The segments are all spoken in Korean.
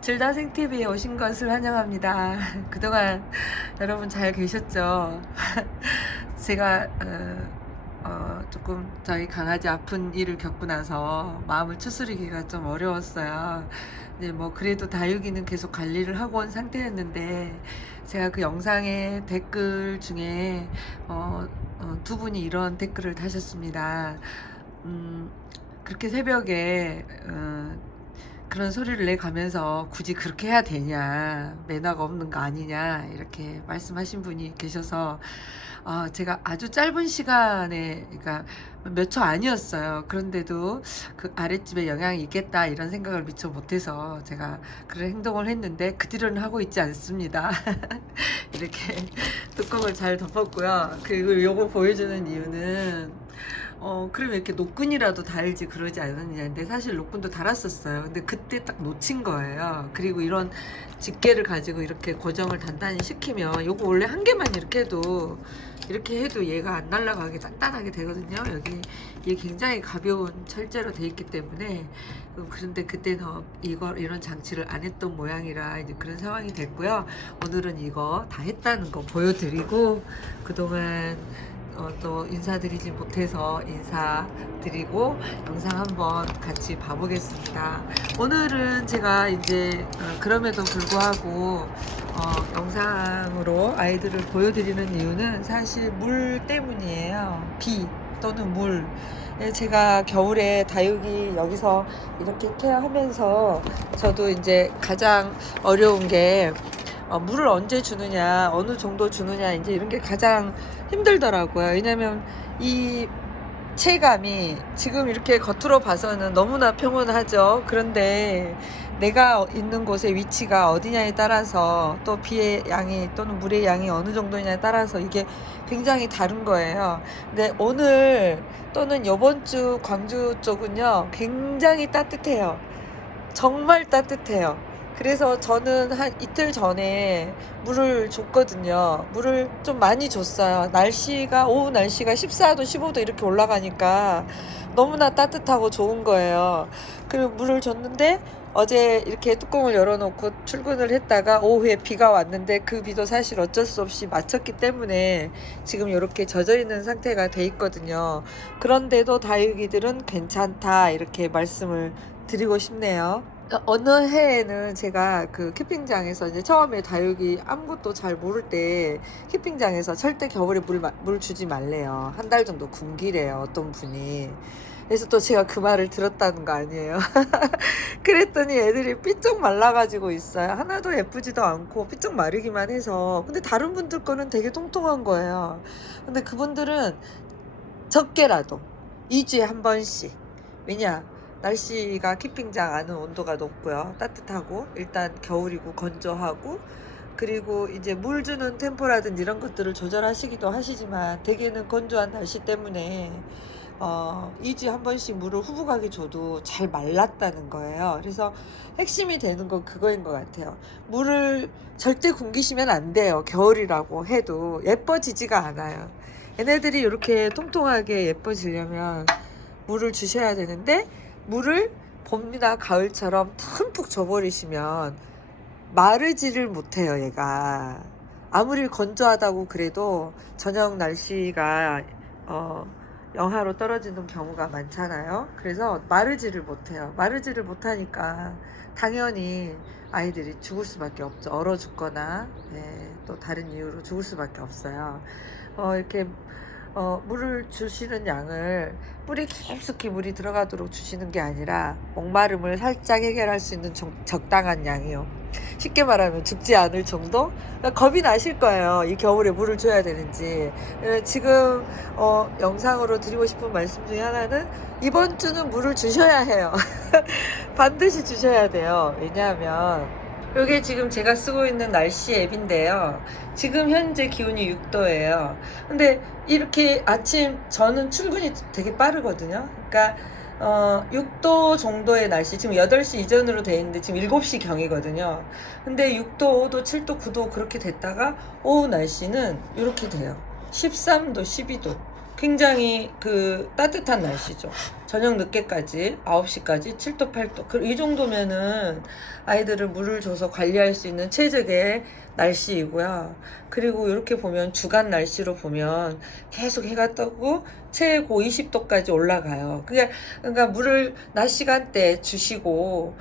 줄다생TV에 오신 것을 환영합니다. 그동안 여러분 잘 계셨죠? 제가 조금 저희 강아지 아픈 일을 겪고 나서 마음을 추스리기가 좀 어려웠어요. 이제 뭐 그래도 다육이는 계속 관리를 하고 온 상태였는데, 제가 그 영상의 댓글 중에 두 분이 이런 댓글을 다셨습니다. 그렇게 새벽에 그런 소리를 내가면서 굳이 그렇게 해야 되냐, 매너가 없는 거 아니냐, 이렇게 말씀하신 분이 계셔서 제가 아주 짧은 시간에, 그러니까 몇 초 아니었어요. 그런데도 그 아랫집에 영향이 있겠다 이런 생각을 미처 못해서 제가 그런 행동을 했는데, 그 뒤로는 하고 있지 않습니다. 이렇게 뚜껑을 잘 덮었고요. 그리고 요거 보여주는 이유는 그럼 이렇게 노끈이라도 달지 그러지 않았냐는데, 사실 노끈도 달았었어요. 근데 그때 딱 놓친 거예요. 그리고 이런 집게를 가지고 이렇게 고정을 단단히 시키면, 요거 원래 한 개만 이렇게 해도 얘가 안 날아가게 단단하게 되거든요. 여기 이게 굉장히 가벼운 철제로 돼 있기 때문에. 그런데 그때는 이런 장치를 안 했던 모양이라 이제 그런 상황이 됐고요. 오늘은 이거 다 했다는 거 보여드리고, 그동안 또 인사드리지 못해서 인사드리고 영상 한번 같이 봐보겠습니다. 오늘은 제가 이제 그럼에도 불구하고 영상으로 아이들을 보여드리는 이유는 사실 물 때문이에요. 비 또는 물. 제가 겨울에 다육이 여기서 이렇게 케어하면서 저도 이제 가장 어려운 게 물을 언제 주느냐, 어느 정도 주느냐, 이제 이런 게 가장 힘들더라고요. 왜냐면 이 체감이 지금 이렇게 겉으로 봐서는 너무나 평온하죠. 그런데 내가 있는 곳의 위치가 어디냐에 따라서, 또 비의 양이 또는 물의 양이 어느 정도냐에 따라서 이게 굉장히 다른 거예요. 근데 오늘 또는 이번 주 광주 쪽은요, 굉장히 따뜻해요. 정말 따뜻해요. 그래서 저는 한 이틀 전에 물을 줬거든요. 물을 좀 많이 줬어요. 오후 날씨가 14도, 15도 이렇게 올라가니까 너무나 따뜻하고 좋은 거예요. 그리고 물을 줬는데, 어제 이렇게 뚜껑을 열어놓고 출근을 했다가 오후에 비가 왔는데, 그 비도 사실 어쩔 수 없이 맞췄기 때문에 지금 이렇게 젖어 있는 상태가 돼 있거든요. 그런데도 다육이들은 괜찮다, 이렇게 말씀을 드리고 싶네요. 어느 해에는 제가 그 키핑장에서 이제 처음에 다육이 아무것도 잘 모를 때 키핑장에서 절대 겨울에 물 주지 말래요. 한 달 정도 굶기래요, 어떤 분이. 그래서 또 제가 그 말을 들었다는 거 아니에요. 그랬더니 애들이 삐쩍 말라가지고 있어요. 하나도 예쁘지도 않고 삐쩍 마르기만 해서. 근데 다른 분들 거는 되게 통통한 거예요. 근데 그분들은 적게라도 2주에 한 번씩. 왜냐? 날씨가 키핑장 안은 온도가 높고요. 따뜻하고, 일단 겨울이고 건조하고, 그리고 이제 물 주는 템포라든지 이런 것들을 조절하시기도 하시지만, 대개는 건조한 날씨 때문에 2주에 한 번씩 물을 후불하게 줘도 잘 말랐다는 거예요. 그래서 핵심이 되는 건 그거인 것 같아요. 물을 절대 굶기시면 안 돼요. 겨울이라고 해도 예뻐지지가 않아요. 얘네들이 이렇게 통통하게 예뻐지려면 물을 주셔야 되는데, 물을 봄이나 가을처럼 듬뿍 줘버리시면 마르지를 못해요. 얘가 아무리 건조하다고 그래도 저녁 날씨가 영하로 떨어지는 경우가 많잖아요. 그래서 마르지를 못해요. 마르지를 못하니까 당연히 아이들이 죽을 수밖에 없죠. 얼어 죽거나 또 다른 이유로 죽을 수밖에 없어요. 이렇게 물을 주시는 양을 뿌리 깊숙이 물이 들어가도록 주시는 게 아니라, 목마름을 살짝 해결할 수 있는 적당한 양이요. 쉽게 말하면 죽지 않을 정도? 그러니까 겁이 나실 거예요. 이 겨울에 물을 줘야 되는지. 지금 영상으로 드리고 싶은 말씀 중에 하나는, 이번 주는 물을 주셔야 해요. 반드시 주셔야 돼요. 왜냐하면 이게 지금 제가 쓰고 있는 날씨 앱인데요. 지금 현재 기온이 6도예요. 근데 이렇게 아침, 저는 출근이 되게 빠르거든요. 그러니까 6도 정도의 날씨, 지금 8시 이전으로 돼 있는데 지금 7시 경이거든요. 근데 6도, 5도, 7도, 9도 그렇게 됐다가 오후 날씨는 이렇게 돼요. 13도, 12도. 굉장히 그 따뜻한 날씨죠. 저녁 늦게까지 9시까지 7도 8도 이 정도면은 아이들을 물을 줘서 관리할 수 있는 최적의 날씨이고요. 그리고 이렇게 보면 주간 날씨로 보면 계속 해가 떠고 최고 20도까지 올라가요. 그러니까 물을 낮 시간대 주시고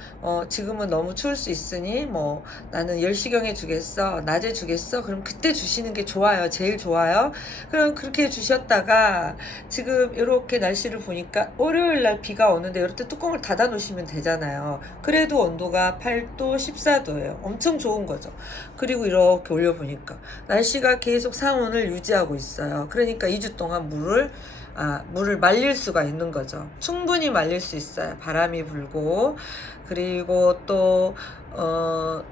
지금은 너무 추울 수 있으니 뭐 나는 10시경에 주겠어, 낮에 주겠어, 그럼 그때 주시는 게 좋아요. 제일 좋아요. 그럼 그렇게 주셨다가 지금 이렇게 날씨를 보니까 월요일 날 비가 오는데 이럴 때 뚜껑을 닫아 놓으시면 되잖아요. 그래도 온도가 8도 14도예요. 엄청 좋은 거죠. 그리고 이렇게 올려보니까 날씨가 계속 상온을 유지하고 있어요. 그러니까 2주 동안 물을 말릴 수가 있는 거죠. 충분히 말릴 수 있어요. 바람이 불고, 그리고 또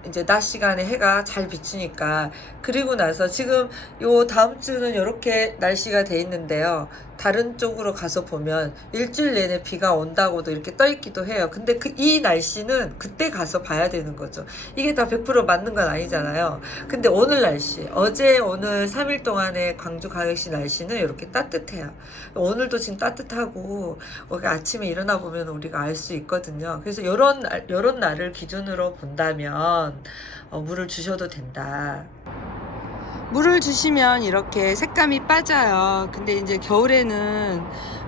이제 낮 시간에 해가 잘 비추니까. 그리고 나서 지금 요 다음 주는 이렇게 날씨가 돼 있는데요. 다른 쪽으로 가서 보면 일주일 내내 비가 온다고도 이렇게 떠 있기도 해요. 근데 이 날씨는 그때 가서 봐야 되는 거죠. 이게 다 100% 맞는 건 아니잖아요. 근데 오늘 날씨, 어제 오늘 3일 동안의 광주광역시 날씨는 이렇게 따뜻해요. 오늘도 지금 따뜻하고 아침에 일어나 보면 우리가 알 수 있거든요. 그래서 요런 날을 기준으로 본다면 물을 주셔도 된다. 물을 주시면 이렇게 색감이 빠져요. 근데 이제 겨울에는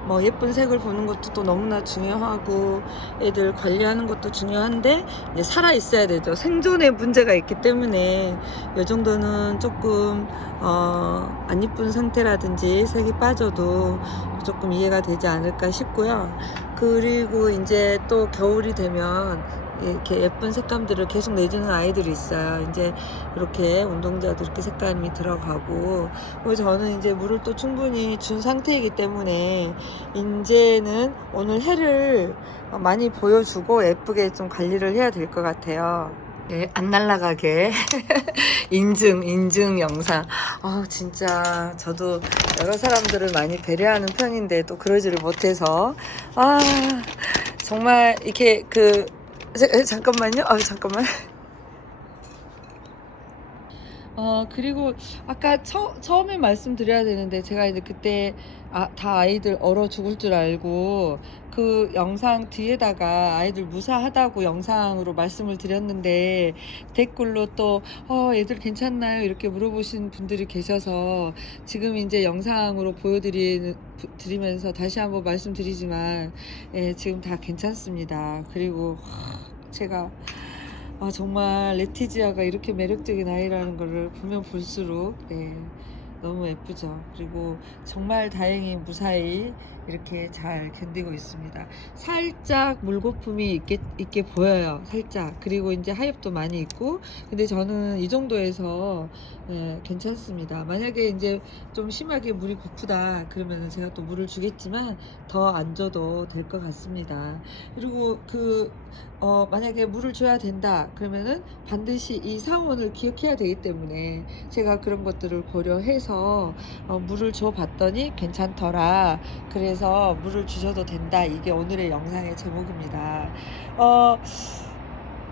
뭐 예쁜 색을 보는 것도 또 너무나 중요하고 애들 관리하는 것도 중요한데 이제 살아 있어야 되죠. 생존에 문제가 있기 때문에 이 정도는 조금 안 이쁜 상태라든지 색이 빠져도 조금 이해가 되지 않을까 싶고요. 그리고 이제 또 겨울이 되면 이렇게 예쁜 색감들을 계속 내주는 아이들이 있어요. 이제 이렇게 운동자도 이렇게 색감이 들어가고, 그리고 저는 이제 물을 또 충분히 준 상태이기 때문에 이제는 오늘 해를 많이 보여주고 예쁘게 좀 관리를 해야 될 것 같아요. 네, 안 날아가게 인증 영상. 진짜 저도 여러 사람들을 많이 배려하는 편인데 또 그러지를 못해서 정말 이렇게 잠깐만요. 잠깐만. 그리고 아까 처음에 말씀드려야 되는데 제가 이제 그때 다 아이들 얼어 죽을 줄 알고 그 영상 뒤에다가 아이들 무사하다고 영상으로 말씀을 드렸는데 댓글로 또 애들 괜찮나요? 이렇게 물어보신 분들이 계셔서 지금 이제 영상으로 보여드리면서 다시 한번 말씀드리지만 지금 다 괜찮습니다. 그리고 제가 정말 레티지아가 이렇게 매력적인 아이라는 것을 보면 볼수록 너무 예쁘죠. 그리고 정말 다행히 무사히 이렇게 잘 견디고 있습니다. 살짝 물거품이 있게 보여요. 살짝. 그리고 이제 하엽도 많이 있고. 근데 저는 이 정도에서 괜찮습니다. 만약에 이제 좀 심하게 물이 고프다 그러면 제가 또 물을 주겠지만 더 안 줘도 될 것 같습니다. 그리고 만약에 물을 줘야 된다 그러면은 반드시 이 상온을 기억해야 되기 때문에 제가 그런 것들을 고려해서 물을 줘 봤더니 괜찮더라. 그래서 물을 주셔도 된다. 이게 오늘의 영상의 제목입니다.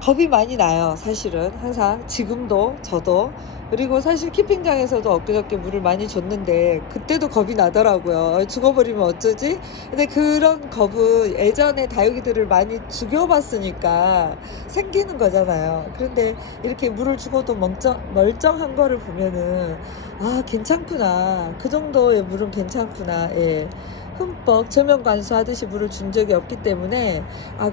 겁이 많이 나요. 사실은 항상 지금도 저도. 그리고 사실 키핑장에서도 엊그저께 물을 많이 줬는데 그때도 겁이 나더라고요. 죽어버리면 어쩌지? 근데 그런 겁은 예전에 다육이들을 많이 죽여봤으니까 생기는 거잖아요. 그런데 이렇게 물을 주고도 멀쩡한 거를 보면은 괜찮구나. 그 정도의 물은 괜찮구나. 흠뻑 저면 관수하듯이 물을 준 적이 없기 때문에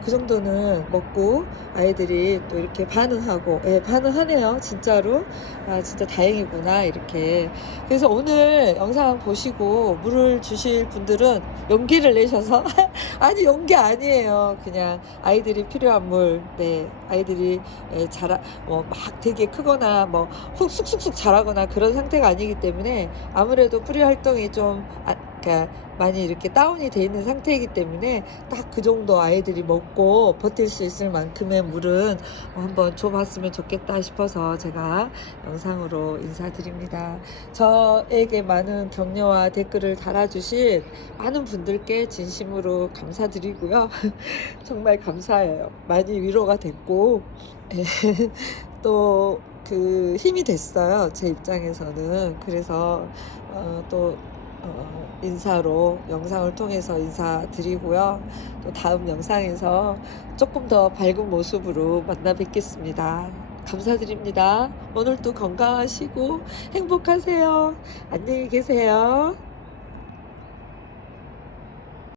그 정도는 먹고 아이들이 또 이렇게 반응하고 반응하네요. 진짜로 진짜 다행이구나 이렇게. 그래서 오늘 영상 보시고 물을 주실 분들은 용기를 내셔서 아니 용기 아니에요. 그냥 아이들이 필요한 물 아이들이 막 되게 크거나 뭐 쑥쑥쑥 자라거나 그런 상태가 아니기 때문에 아무래도 뿌리 활동이 좀 많이 이렇게 다운이 돼 있는 상태이기 때문에 딱 그 정도 아이들이 먹고 버틸 수 있을 만큼의 물은 한번 줘봤으면 좋겠다 싶어서 제가 영상으로 인사드립니다. 저에게 많은 격려와 댓글을 달아주신 많은 분들께 진심으로 감사드리고요. 정말 감사해요. 많이 위로가 됐고 또 힘이 됐어요. 제 입장에서는. 그래서 또 인사로 영상을 통해서 인사드리고요. 또 다음 영상에서 조금 더 밝은 모습으로 만나 뵙겠습니다. 감사드립니다. 오늘도 건강하시고 행복하세요. 안녕히 계세요.